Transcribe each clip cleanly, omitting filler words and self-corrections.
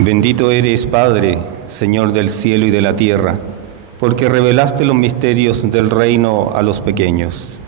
Bendito eres, Padre, Señor del cielo y de la tierra, porque revelaste los misterios del reino a los pequeños.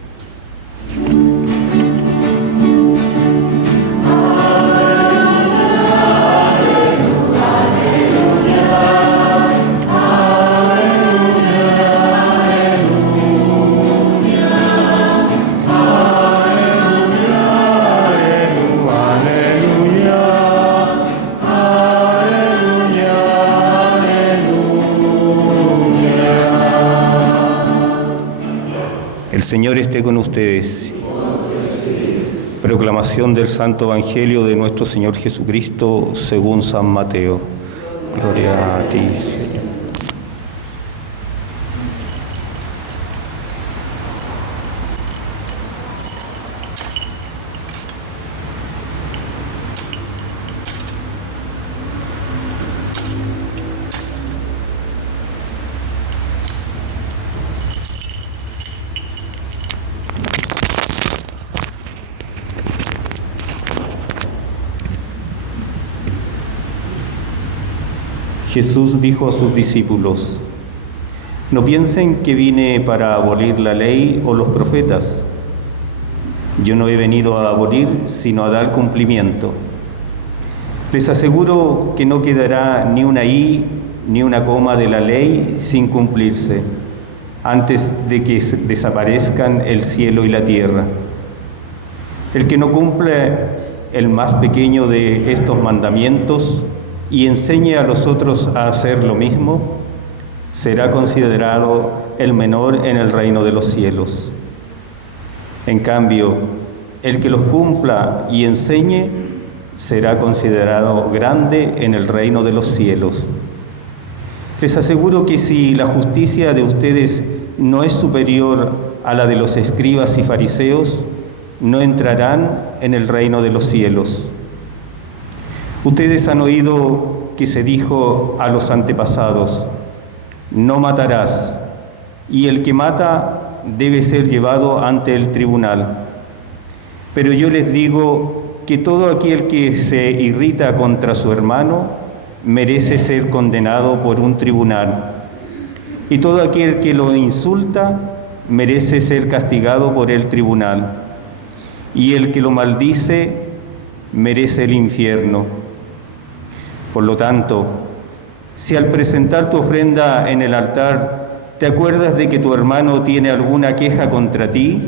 El Señor esté con ustedes. Proclamación del Santo Evangelio de nuestro Señor Jesucristo según San Mateo. Gloria a ti, Señor. Jesús dijo a sus discípulos: no piensen que vine para abolir la ley o los profetas. Yo no he venido a abolir, sino a dar cumplimiento. Les aseguro que no quedará ni una i ni una coma de la ley sin cumplirse, antes de que desaparezcan el cielo y la tierra. El que no cumple el más pequeño de estos mandamientos y enseñe a los otros a hacer lo mismo, será considerado el menor en el reino de los cielos. En cambio, el que los cumpla y enseñe será considerado grande en el reino de los cielos. Les aseguro que si la justicia de ustedes no es superior a la de los escribas y fariseos, no entrarán en el reino de los cielos. Ustedes han oído que se dijo a los antepasados: no matarás, y el que mata debe ser llevado ante el tribunal. Pero yo les digo que todo aquel que se irrita contra su hermano merece ser condenado por un tribunal, y todo aquel que lo insulta merece ser castigado por el tribunal, y el que lo maldice merece el infierno. Por lo tanto, si al presentar tu ofrenda en el altar te acuerdas de que tu hermano tiene alguna queja contra ti,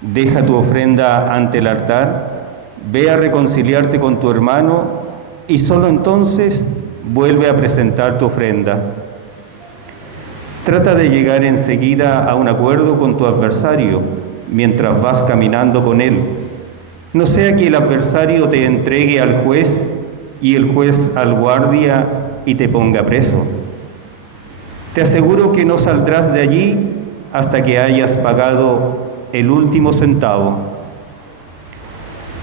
deja tu ofrenda ante el altar, ve a reconciliarte con tu hermano y solo entonces vuelve a presentar tu ofrenda. Trata de llegar enseguida a un acuerdo con tu adversario mientras vas caminando con él. No sea que el adversario te entregue al juez y el juez al guardia y te ponga preso. Te aseguro que no saldrás de allí hasta que hayas pagado el último centavo.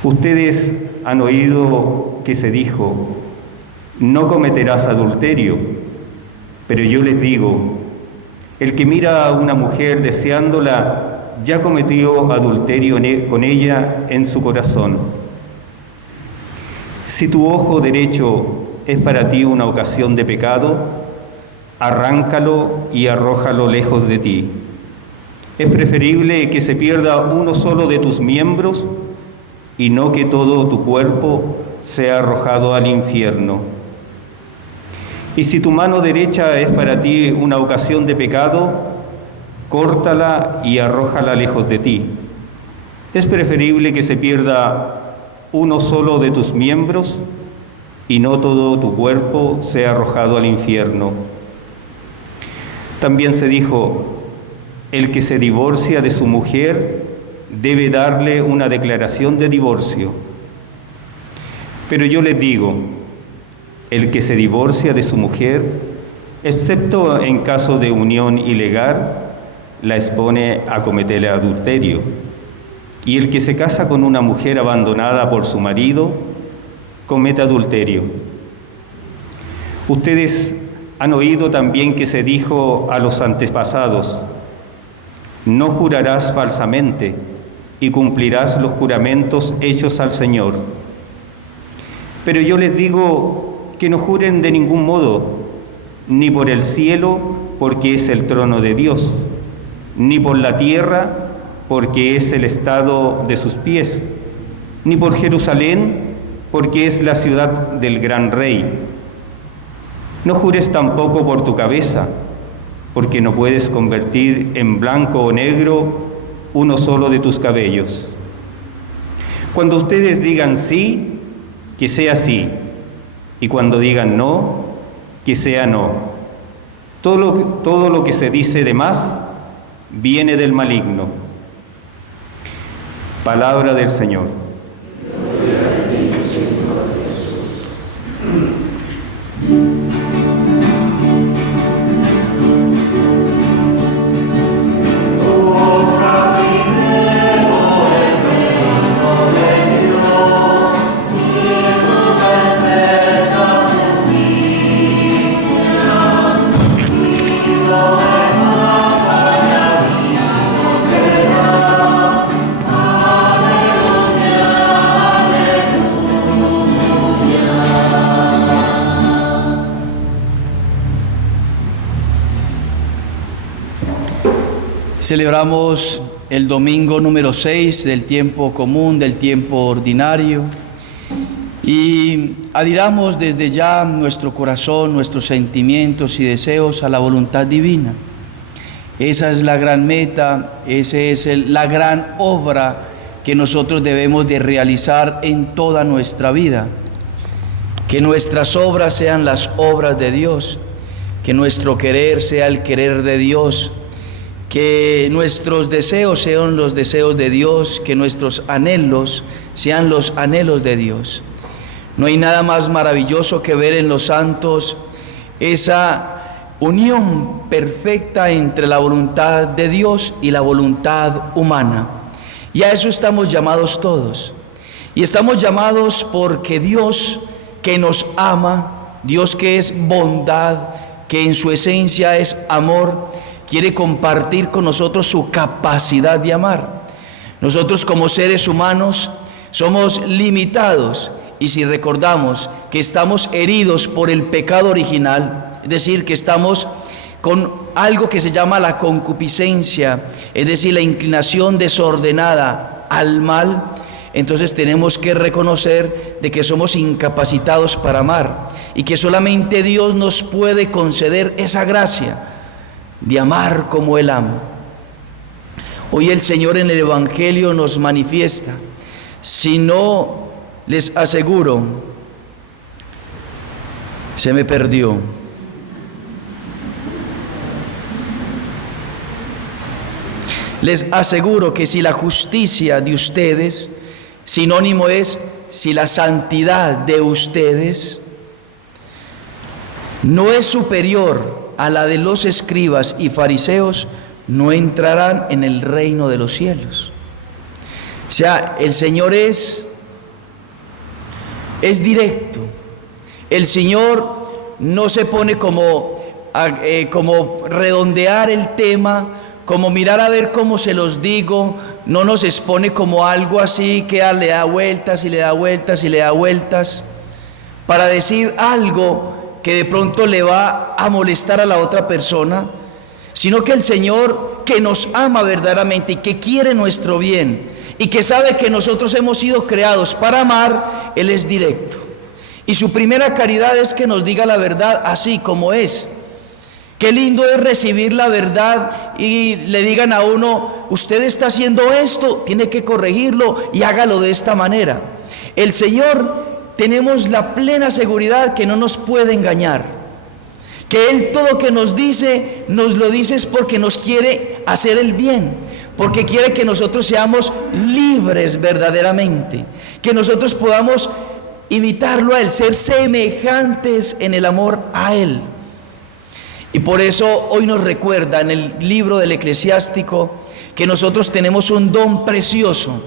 Ustedes han oído que se dijo: no cometerás adulterio. Pero yo les digo: el que mira a una mujer deseándola ya cometió adulterio con ella en su corazón. Si tu ojo derecho es para ti una ocasión de pecado, arráncalo y arrójalo lejos de ti. Es preferible que se pierda uno solo de tus miembros y no que todo tu cuerpo sea arrojado al infierno. Y si tu mano derecha es para ti una ocasión de pecado, córtala y arrójala lejos de ti. Es preferible que se pierda uno solo de tus miembros y no todo tu cuerpo sea arrojado al infierno. También se dijo: el que se divorcia de su mujer debe darle una declaración de divorcio. Pero yo les digo: el que se divorcia de su mujer, excepto en caso de unión ilegal, la expone a cometer adulterio. Y el que se casa con una mujer abandonada por su marido, comete adulterio. Ustedes han oído también que se dijo a los antepasados: no jurarás falsamente y cumplirás los juramentos hechos al Señor. Pero yo les digo que no juren de ningún modo, ni por el cielo, porque es el trono de Dios, ni por la tierra, porque es el estado de sus pies, ni por Jerusalén, porque es la ciudad del gran rey. No jures tampoco por tu cabeza, porque no puedes convertir en blanco o negro uno solo de tus cabellos. Cuando ustedes digan sí, que sea sí, y cuando digan no, que sea no. Todo lo que se dice de más viene del maligno. Palabra del Señor. Celebramos el domingo número 6 del tiempo común, del tiempo ordinario, y adhiramos desde ya nuestro corazón, nuestros sentimientos y deseos a la voluntad divina. Esa es la gran meta, esa es la gran obra que nosotros debemos de realizar en toda nuestra vida. Que nuestras obras sean las obras de Dios, que nuestro querer sea el querer de Dios, que nuestros deseos sean los deseos de Dios, que nuestros anhelos sean los anhelos de Dios. No hay nada más maravilloso que ver en los santos esa unión perfecta entre la voluntad de Dios y la voluntad humana. Y a eso estamos llamados todos. Y estamos llamados porque Dios que nos ama, Dios que es bondad, que en su esencia es amor, quiere compartir con nosotros su capacidad de amar. Nosotros como seres humanos somos limitados, y si recordamos que estamos heridos por el pecado original, es decir, que estamos con algo que se llama la concupiscencia, es decir, la inclinación desordenada al mal, entonces tenemos que reconocer de que somos incapacitados para amar y que solamente Dios nos puede conceder esa gracia de amar como Él ama. Hoy el Señor en el Evangelio nos manifiesta: si no, les aseguro, se me perdió. Les aseguro que si la justicia de ustedes, sinónimo es si la santidad de ustedes no es superior a la de los escribas y fariseos, no entrarán en el reino de los cielos. O sea, el Señor es directo. El Señor no se pone como redondear el tema, como mirar a ver cómo se los digo. No nos expone como algo así que le da vueltas y le da vueltas y le da vueltas para decir algo que de pronto le va a molestar a la otra persona, sino que el Señor, que nos ama verdaderamente y que quiere nuestro bien y que sabe que nosotros hemos sido creados para amar, Él es directo. Y su primera caridad es que nos diga la verdad así como es. Qué lindo es recibir la verdad y le digan a uno: usted está haciendo esto, tiene que corregirlo y hágalo de esta manera. El Señor, tenemos la plena seguridad que no nos puede engañar, que Él todo que nos dice, nos lo dice es porque nos quiere hacer el bien, porque quiere que nosotros seamos libres verdaderamente, que nosotros podamos imitarlo a Él, ser semejantes en el amor a Él. Y por eso hoy nos recuerda en el libro del Eclesiástico que nosotros tenemos un don precioso,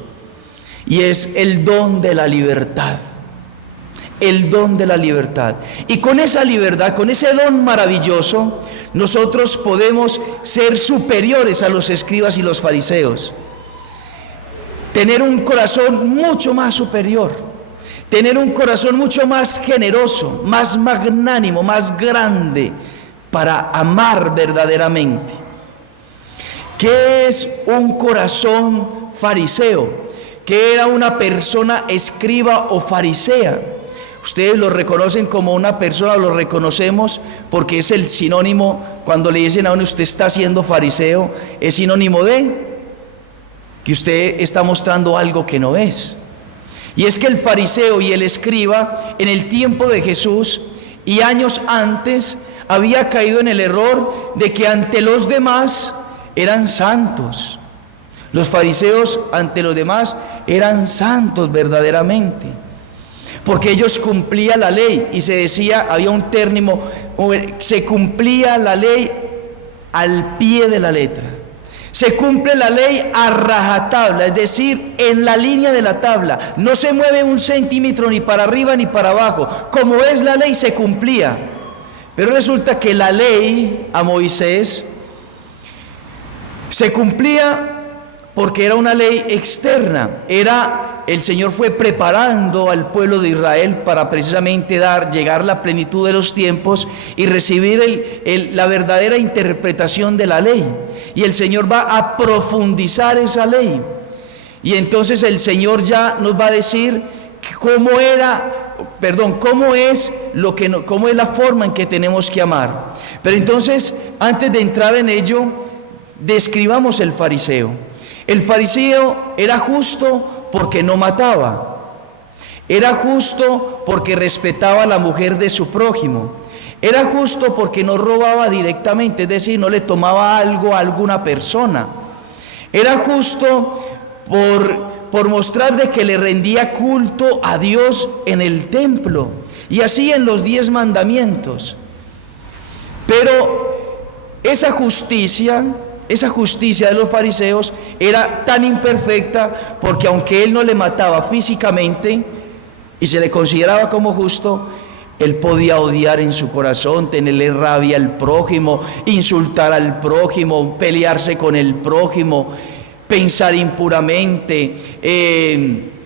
y es el don de la libertad. El don de la libertad. Y con esa libertad, con ese don maravilloso, nosotros podemos ser superiores a los escribas y los fariseos. Tener un corazón mucho más superior. tener un corazón mucho más generoso, más magnánimo, más grande para amar verdaderamente. ¿Qué es un corazón fariseo? ¿Qué era una persona escriba o farisea? Ustedes lo reconocen como una persona, lo reconocemos porque es el sinónimo, cuando le dicen a uno usted está siendo fariseo, es sinónimo de que usted está mostrando algo que no es. Y es que el fariseo y el escriba en el tiempo de Jesús y años antes había caído en el error de que ante los demás eran santos. Los fariseos ante los demás eran santos verdaderamente, porque ellos cumplían la ley, y se decía, había un término, se cumplía la ley al pie de la letra. Se cumple la ley a rajatabla, es decir, en la línea de la tabla. No se mueve un centímetro ni para arriba ni para abajo. Como es la ley, se cumplía. Pero resulta que la ley a Moisés se cumplía porque era una ley externa. El Señor fue preparando al pueblo de Israel para precisamente llegar la plenitud de los tiempos y recibir la verdadera interpretación de la ley. Y el Señor va a profundizar esa ley. Y entonces el Señor ya nos va a decir cómo es la forma en que tenemos que amar. Pero entonces, antes de entrar en ello, describamos el fariseo. El fariseo era justo porque no mataba. Era justo porque respetaba a la mujer de su prójimo. Era justo porque no robaba directamente, es decir, no le tomaba algo a alguna persona. Era justo por mostrar de que le rendía culto a Dios en el templo, y así en los 10 mandamientos. Pero esa justicia de los fariseos era tan imperfecta porque aunque él no le mataba físicamente y se le consideraba como justo, él podía odiar en su corazón, tenerle rabia al prójimo, insultar al prójimo, pelearse con el prójimo, pensar impuramente,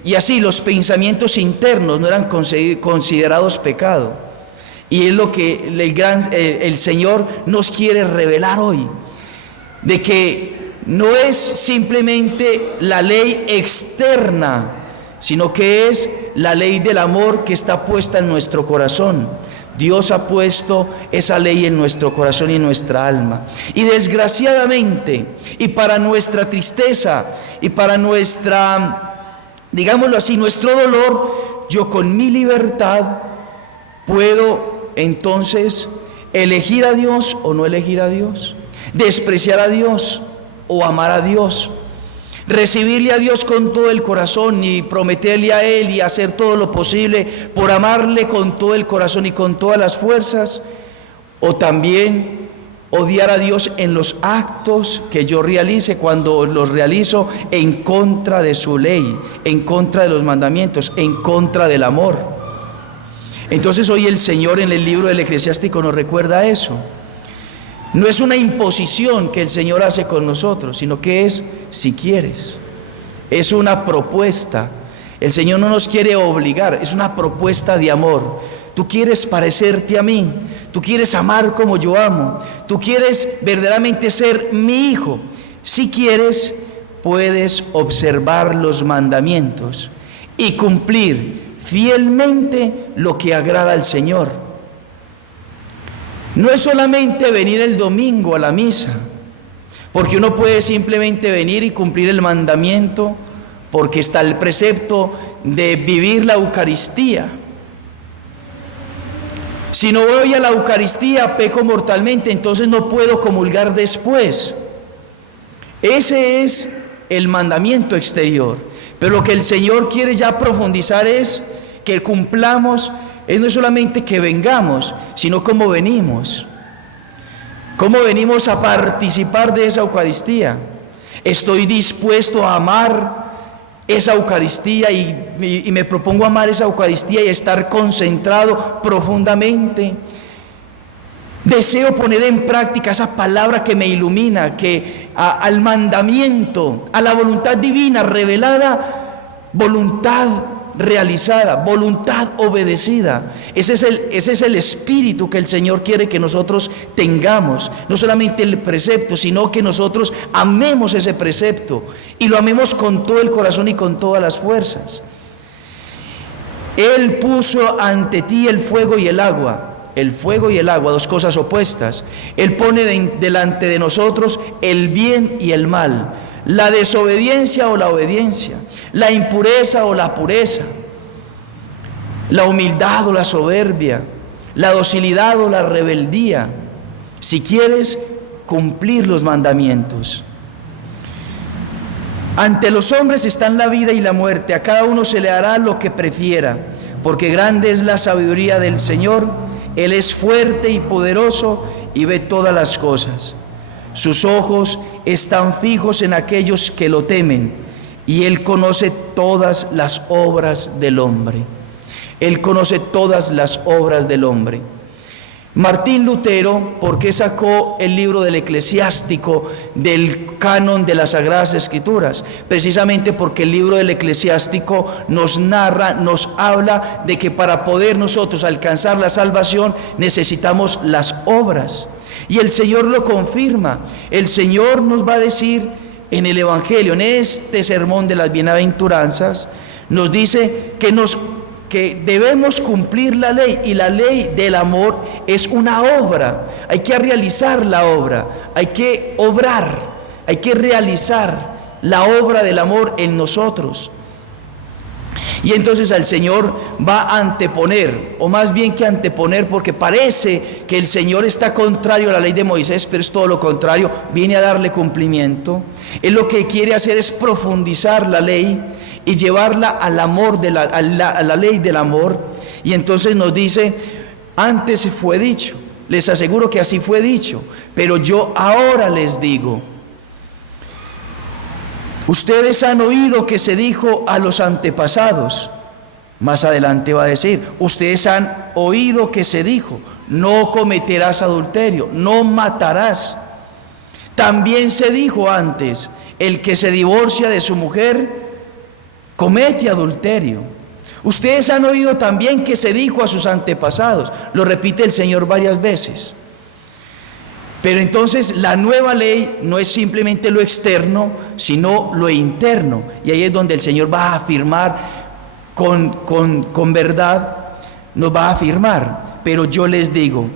y así los pensamientos internos no eran considerados pecado. Y es lo que el Señor nos quiere revelar hoy, de que no es simplemente la ley externa, sino que es la ley del amor que está puesta en nuestro corazón. Dios ha puesto esa ley en nuestro corazón y en nuestra alma. Y desgraciadamente, y para nuestra tristeza, y para digámoslo así, nuestro dolor, yo con mi libertad puedo entonces elegir a Dios o no elegir a Dios, despreciar a Dios o amar a Dios, recibirle a Dios con todo el corazón y prometerle a Él y hacer todo lo posible por amarle con todo el corazón y con todas las fuerzas, o también odiar a Dios en los actos que yo realice, cuando los realizo en contra de su ley, en contra de los mandamientos, en contra del amor. Entonces hoy el Señor en el libro del Eclesiástico nos recuerda eso. No es una imposición que el Señor hace con nosotros, sino que es, si quieres, es una propuesta. El Señor no nos quiere obligar, es una propuesta de amor. Tú quieres parecerte a mí, tú quieres amar como yo amo, tú quieres verdaderamente ser mi hijo. Si quieres, puedes observar los mandamientos y cumplir fielmente lo que agrada al Señor. No es solamente venir el domingo a la misa, porque uno puede simplemente venir y cumplir el mandamiento, porque está el precepto de vivir la Eucaristía. Si no voy a la Eucaristía, peco mortalmente, entonces no puedo comulgar después. Ese es el mandamiento exterior. Pero lo que el Señor quiere ya profundizar es que cumplamos. No es solamente que vengamos, sino cómo venimos. Cómo venimos a participar de esa Eucaristía. Estoy dispuesto a amar esa Eucaristía y me propongo amar esa Eucaristía y estar concentrado profundamente. Deseo poner en práctica esa palabra que me ilumina, al mandamiento, a la voluntad divina revelada, voluntad realizada, voluntad obedecida. Ese es el espíritu que el Señor quiere que nosotros tengamos. No solamente el precepto, sino que nosotros amemos ese precepto y lo amemos con todo el corazón y con todas las fuerzas. Él puso ante ti el fuego y el agua. El fuego y el agua, dos cosas opuestas. Él pone delante de nosotros el bien y el mal, la desobediencia o la obediencia, la impureza o la pureza, la humildad o la soberbia, la docilidad o la rebeldía, si quieres cumplir los mandamientos. Ante los hombres están la vida y la muerte, a cada uno se le hará lo que prefiera, porque grande es la sabiduría del Señor. Él es fuerte y poderoso y ve todas las cosas. Sus ojos están fijos en aquellos que lo temen, y Él conoce todas las obras del hombre. Él conoce todas las obras del hombre. Martín Lutero, ¿por qué sacó el libro del Eclesiástico del canon de las Sagradas Escrituras? Precisamente porque el libro del Eclesiástico nos narra, nos habla de que para poder nosotros alcanzar la salvación necesitamos las obras. Y el Señor lo confirma. El Señor nos va a decir en el Evangelio, en este sermón de las bienaventuranzas, nos dice que debemos cumplir la ley, y la ley del amor es una obra. Hay que realizar la obra, hay que obrar, hay que realizar la obra del amor en nosotros. Y entonces al Señor va a anteponer, o más bien que anteponer, porque parece que el Señor está contrario a la ley de Moisés, pero es todo lo contrario, viene a darle cumplimiento. Él lo que quiere hacer es profundizar la ley y llevarla al amor a la ley del amor. Y entonces nos dice, antes fue dicho, les aseguro que así fue dicho, pero yo ahora les digo. Ustedes han oído que se dijo a los antepasados. Más adelante va a decir, ustedes han oído que se dijo, no cometerás adulterio, no matarás. También se dijo antes, el que se divorcia de su mujer comete adulterio. Ustedes han oído también que se dijo a sus antepasados. Lo repite el Señor varias veces. Pero entonces la nueva ley no es simplemente lo externo, sino lo interno. Y ahí es donde el Señor va a afirmar con verdad, nos va a afirmar. Pero yo les digo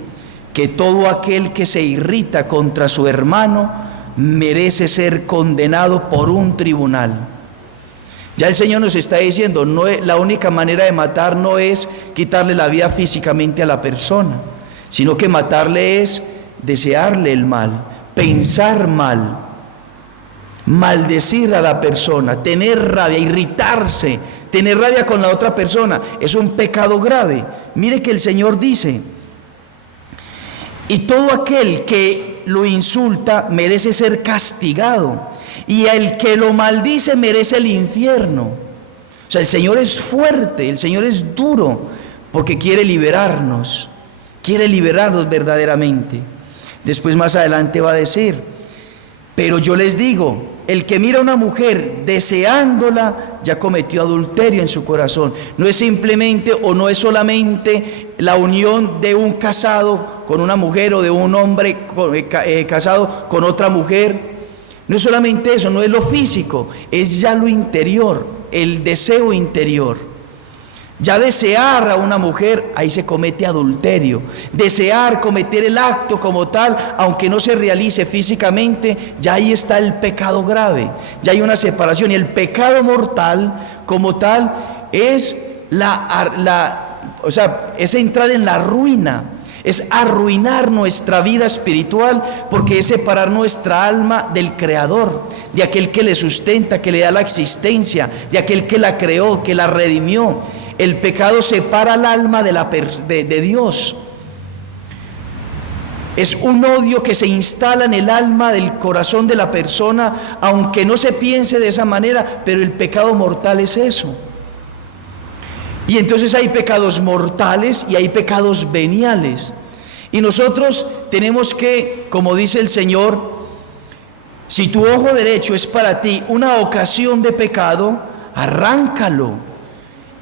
que todo aquel que se irrita contra su hermano merece ser condenado por un tribunal. Ya el Señor nos está diciendo, la única manera de matar no es quitarle la vida físicamente a la persona, sino que matarle es desearle el mal, pensar mal, maldecir a la persona, tener rabia, irritarse, tener rabia con la otra persona. Es un pecado grave. Mire que el Señor dice, y todo aquel que lo insulta merece ser castigado, y el que lo maldice merece el infierno. O sea, el Señor es fuerte, el Señor es duro, porque quiere liberarnos verdaderamente. Después más adelante va a decir, pero yo les digo, el que mira a una mujer deseándola ya cometió adulterio en su corazón. No es simplemente o no es solamente la unión de un casado con una mujer o de un hombre casado con otra mujer. No es solamente eso, no es lo físico, es ya lo interior, el deseo interior. Ya desear a una mujer, ahí se comete adulterio. Desear, cometer el acto como tal, aunque no se realice físicamente, ya ahí está el pecado grave. Ya hay una separación, y el pecado mortal como tal es es entrar en la ruina. Es arruinar nuestra vida espiritual, porque es separar nuestra alma del Creador, de aquel que le sustenta, que le da la existencia, de aquel que la creó, que la redimió. El pecado separa el alma de Dios. Es un odio que se instala en el alma, del corazón de la persona, aunque no se piense de esa manera, pero el pecado mortal es eso. Y entonces hay pecados mortales y hay pecados veniales. Y nosotros tenemos que, como dice el Señor, si tu ojo derecho es para ti una ocasión de pecado, arráncalo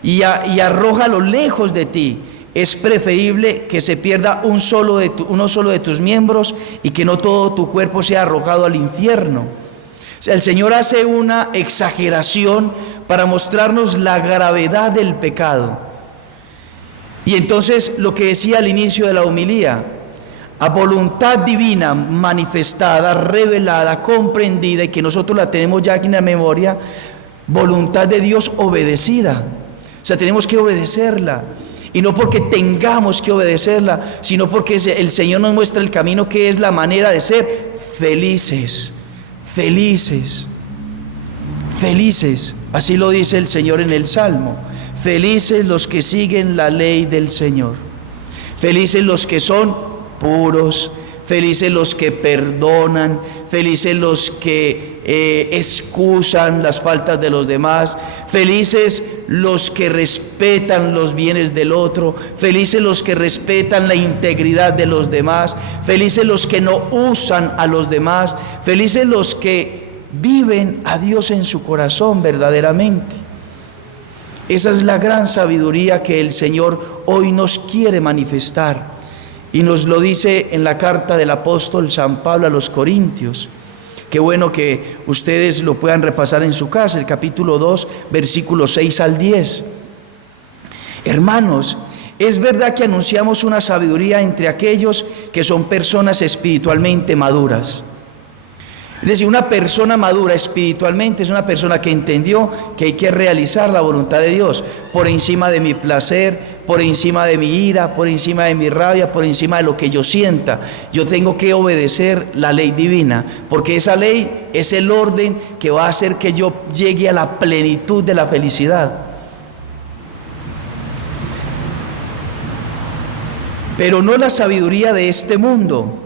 y arrójalo lejos de ti. Es preferible que se pierda uno solo de tus miembros y que no todo tu cuerpo sea arrojado al infierno. O sea, el Señor hace una exageración para mostrarnos la gravedad del pecado. Y entonces lo que decía al inicio de la homilía, a voluntad divina manifestada, revelada, comprendida, y que nosotros la tenemos ya aquí en la memoria, voluntad de Dios obedecida. O sea, tenemos que obedecerla. Y no porque tengamos que obedecerla, sino porque el Señor nos muestra el camino, que es la manera de ser felices, felices, felices. Así lo dice el Señor en el Salmo. Felices los que siguen la ley del Señor. Felices los que son puros. Felices los que perdonan, felices los que excusan las faltas de los demás, felices los que respetan los bienes del otro, felices los que respetan la integridad de los demás, felices los que no usan a los demás, felices los que viven a Dios en su corazón verdaderamente. Esa es la gran sabiduría que el Señor hoy nos quiere manifestar. Y nos lo dice en la carta del apóstol San Pablo a los Corintios. Qué bueno que ustedes lo puedan repasar en su casa, el capítulo 2, versículos 6 al 10. Hermanos, es verdad que anunciamos una sabiduría entre aquellos que son personas espiritualmente maduras. Es decir, una persona madura espiritualmente es una persona que entendió que hay que realizar la voluntad de Dios por encima de mi placer, por encima de mi ira, por encima de mi rabia, por encima de lo que yo sienta. Yo tengo que obedecer la ley divina, porque esa ley es el orden que va a hacer que yo llegue a la plenitud de la felicidad. Pero no la sabiduría de este mundo,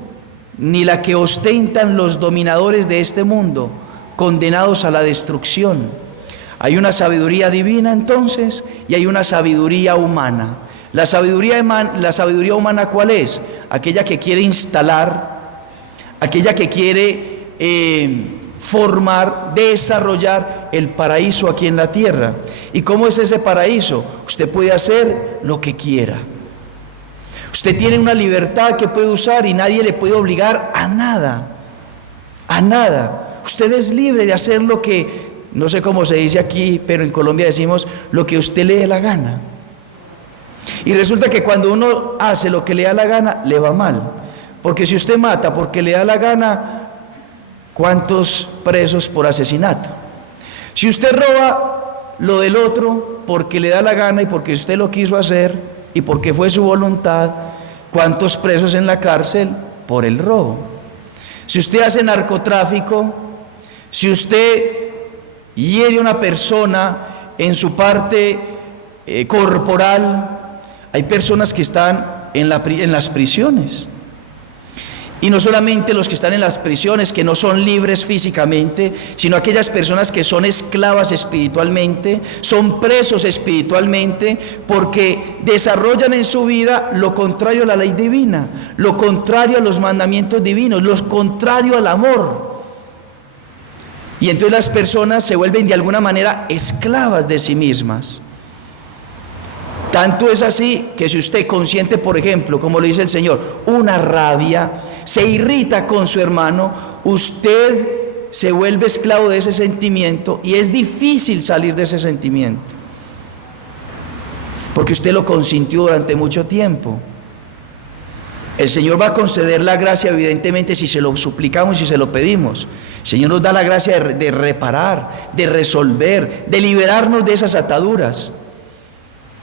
ni la que ostentan los dominadores de este mundo, condenados a la destrucción. Hay una sabiduría divina entonces, y hay una sabiduría humana. La sabiduría humana, ¿cuál es? Aquella que quiere instalar, aquella que quiere formar, desarrollar el paraíso aquí en la tierra. ¿Y cómo es ese paraíso? Usted puede hacer lo que quiera. Usted tiene una libertad que puede usar y nadie le puede obligar a nada, a nada. Usted es libre de hacer lo que, no sé cómo se dice aquí, pero en Colombia decimos lo que usted le dé la gana. Y resulta que cuando uno hace lo que le da la gana, le va mal. Porque si usted mata porque le da la gana, ¿cuántos presos por asesinato? Si usted roba lo del otro porque le da la gana y porque usted lo quiso hacer, y porque fue su voluntad, ¿cuántos presos en la cárcel por el robo? Si usted hace narcotráfico, si usted hiere a una persona en su parte corporal, hay personas que están en las prisiones. Y no solamente los que están en las prisiones, que no son libres físicamente, sino aquellas personas que son esclavas espiritualmente, son presos espiritualmente, porque desarrollan en su vida lo contrario a la ley divina, lo contrario a los mandamientos divinos, lo contrario al amor. Y entonces las personas se vuelven de alguna manera esclavas de sí mismas. Tanto es así que si usted consiente, por ejemplo, como lo dice el Señor, una rabia, se irrita con su hermano, usted se vuelve esclavo de ese sentimiento y es difícil salir de ese sentimiento, porque usted lo consintió durante mucho tiempo. El Señor va a conceder la gracia, evidentemente, si se lo suplicamos y si se lo pedimos. El Señor nos da la gracia de reparar, de resolver, de liberarnos de esas ataduras.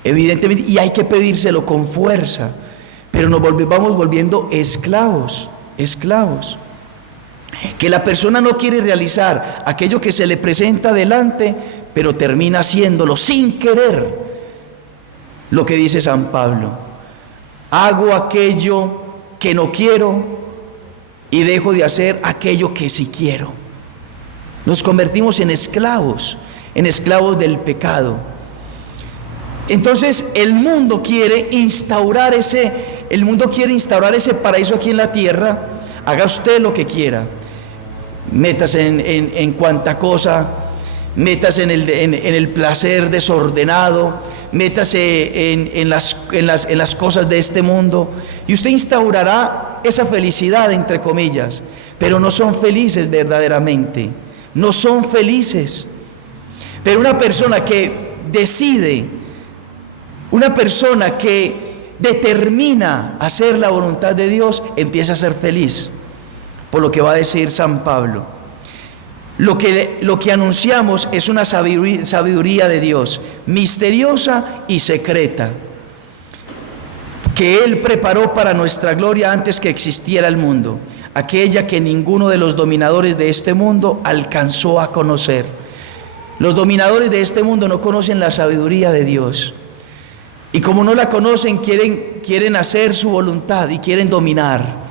Evidentemente, y hay que pedírselo con fuerza, pero nos vamos volviendo esclavos. Que la persona no quiere realizar aquello que se le presenta delante, pero termina haciéndolo sin querer. Lo que dice San Pablo: hago aquello que no quiero y dejo de hacer aquello que sí quiero. Nos convertimos en esclavos del pecado. Entonces el mundo quiere instaurar ese paraíso aquí en la tierra. Haga usted lo que quiera, métase en cuanta cosa, métase en el placer desordenado, métase en las cosas de este mundo y usted instaurará esa felicidad, entre comillas, pero no son felices verdaderamente, no son felices. Pero una persona que decide, una persona que determina hacer la voluntad de Dios, empieza a ser feliz, por lo que va a decir San Pablo. Lo que anunciamos es una sabiduría de Dios, misteriosa y secreta, que Él preparó para nuestra gloria antes que existiera el mundo, aquella que ninguno de los dominadores de este mundo alcanzó a conocer. Los dominadores de este mundo no conocen la sabiduría de Dios, y como no la conocen, quieren hacer su voluntad y quieren dominar.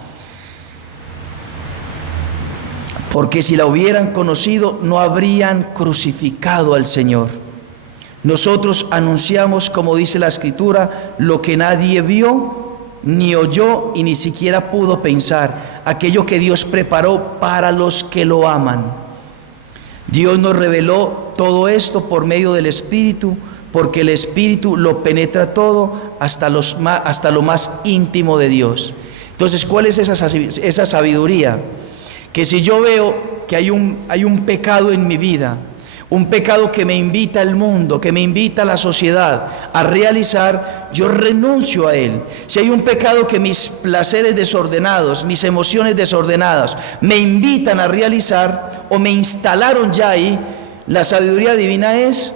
Porque si la hubieran conocido, no habrían crucificado al Señor. Nosotros anunciamos, como dice la Escritura, lo que nadie vio, ni oyó y ni siquiera pudo pensar, aquello que Dios preparó para los que lo aman. Dios nos reveló todo esto por medio del Espíritu, porque el Espíritu lo penetra todo hasta lo más íntimo de Dios. Entonces, ¿cuál es esa sabiduría? Que si yo veo que hay un pecado en mi vida, un pecado que me invita al mundo, que me invita a la sociedad a realizar, yo renuncio a él. Si hay un pecado que mis placeres desordenados, mis emociones desordenadas me invitan a realizar o me instalaron ya ahí, la sabiduría divina es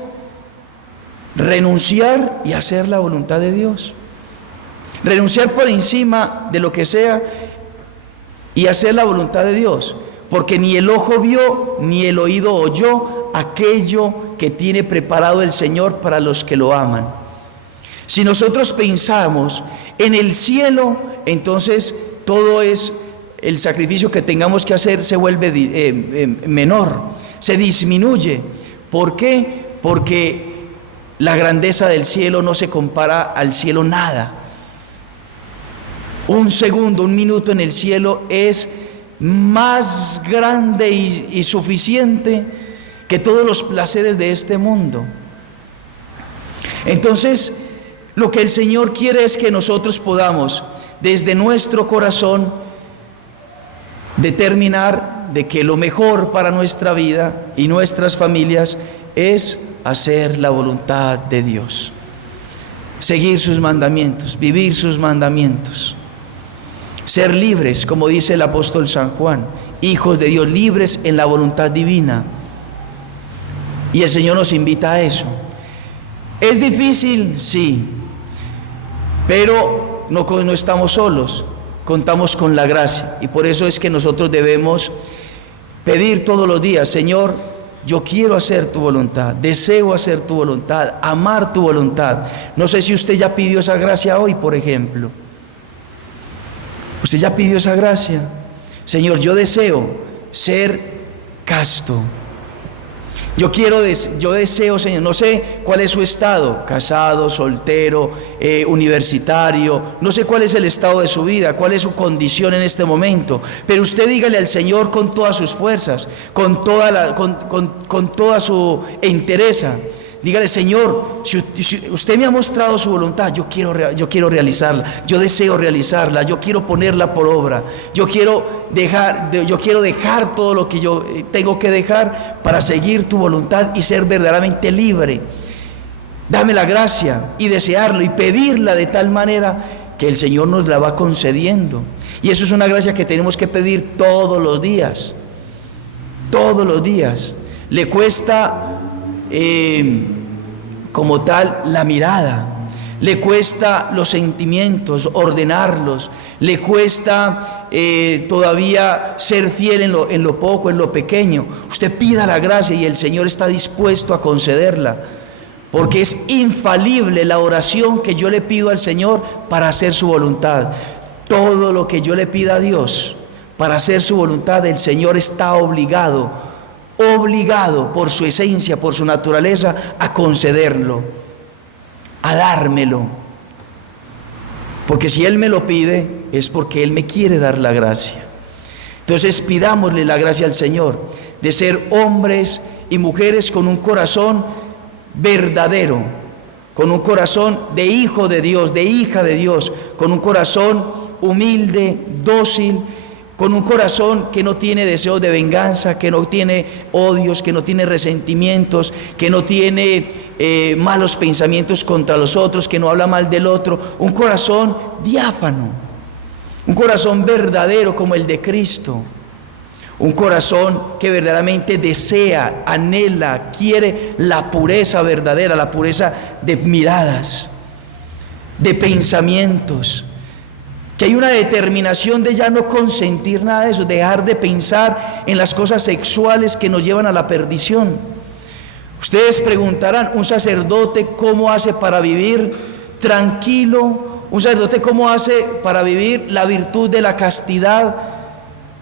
renunciar y hacer la voluntad de Dios. Renunciar por encima de lo que sea y hacer la voluntad de Dios, porque ni el ojo vio ni el oído oyó aquello que tiene preparado el Señor para los que lo aman. Si nosotros pensamos en el cielo, entonces todo es el sacrificio que tengamos que hacer se vuelve menor, se disminuye. ¿Por qué? Porque la grandeza del cielo no se compara al cielo nada. Un segundo, un minuto en el cielo es más grande y suficiente que todos los placeres de este mundo. Entonces, lo que el Señor quiere es que nosotros podamos, desde nuestro corazón, determinar de que lo mejor para nuestra vida y nuestras familias es hacer la voluntad de Dios, seguir sus mandamientos, vivir sus mandamientos. Ser libres, como dice el apóstol San Juan, hijos de Dios, libres en la voluntad divina. Y el Señor nos invita a eso. ¿Es difícil? Sí. Pero no estamos solos, contamos con la gracia. Y por eso es que nosotros debemos pedir todos los días: Señor, yo quiero hacer tu voluntad, deseo hacer tu voluntad, amar tu voluntad. No sé si usted ya pidió esa gracia hoy, por ejemplo. Usted ya pidió esa gracia. Señor, yo deseo ser casto. Yo deseo, Señor, no sé cuál es su estado, casado, soltero, universitario, no sé cuál es el estado de su vida, cuál es su condición en este momento, pero usted dígale al Señor con todas sus fuerzas, con toda su entereza. Dígale: Señor, si usted me ha mostrado su voluntad, yo quiero realizarla, yo deseo realizarla, yo quiero ponerla por obra, yo quiero dejar todo lo que yo tengo que dejar para seguir tu voluntad y ser verdaderamente libre. Dame la gracia y desearlo y pedirla de tal manera que el Señor nos la va concediendo. Y eso es una gracia que tenemos que pedir todos los días. Todos los días. Le cuesta como tal la mirada, le cuesta los sentimientos, ordenarlos, le cuesta todavía ser fiel en lo poco, en lo pequeño. Usted pida la gracia y el Señor está dispuesto a concederla, porque es infalible la oración que yo le pido al Señor para hacer su voluntad. Todo lo que yo le pida a Dios para hacer su voluntad, el Señor está obligado por su esencia, por su naturaleza, a concederlo, a dármelo. Porque si Él me lo pide, es porque Él me quiere dar la gracia. Entonces pidámosle la gracia al Señor de ser hombres y mujeres con un corazón verdadero, con un corazón de hijo de Dios, de hija de Dios, con un corazón humilde, dócil, con un corazón que no tiene deseos de venganza, que no tiene odios, que no tiene resentimientos, que no tiene malos pensamientos contra los otros, que no habla mal del otro, un corazón diáfano, un corazón verdadero como el de Cristo. Un corazón que verdaderamente desea, anhela, quiere la pureza verdadera, la pureza de miradas, de pensamientos. Que hay una determinación de ya no consentir nada de eso, dejar de pensar en las cosas sexuales que nos llevan a la perdición. Ustedes preguntarán, ¿un sacerdote cómo hace para vivir tranquilo? ¿Un sacerdote cómo hace para vivir la virtud de la castidad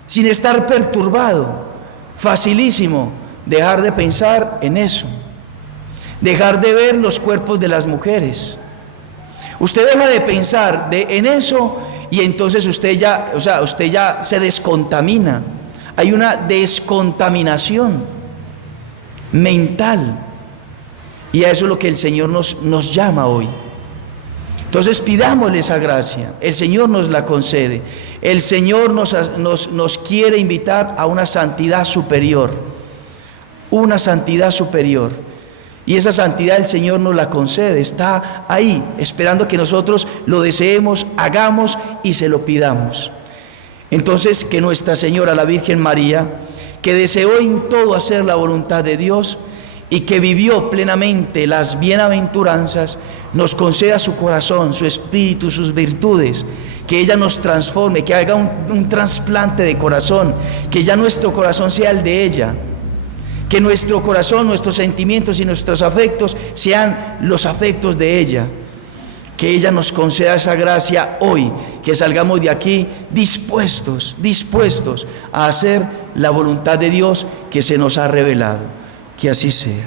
sin estar perturbado? Facilísimo, dejar de pensar en eso, dejar de ver los cuerpos de las mujeres. Usted deja de pensar en eso y entonces usted ya se descontamina. Hay una descontaminación mental y a eso es lo que el Señor nos llama hoy. Entonces pidámosle esa gracia, el Señor nos la concede, el Señor nos quiere invitar a una santidad superior, y esa santidad el Señor nos la concede, está ahí, esperando que nosotros lo deseemos, hagamos y se lo pidamos. Entonces que Nuestra Señora, la Virgen María, que deseó en todo hacer la voluntad de Dios, y que vivió plenamente las bienaventuranzas, nos conceda su corazón, su espíritu, sus virtudes, que ella nos transforme, que haga un trasplante de corazón, que ya nuestro corazón sea el de ella, que nuestro corazón, nuestros sentimientos y nuestros afectos sean los afectos de ella, que ella nos conceda esa gracia hoy, que salgamos de aquí dispuestos a hacer la voluntad de Dios que se nos ha revelado. Que así sea.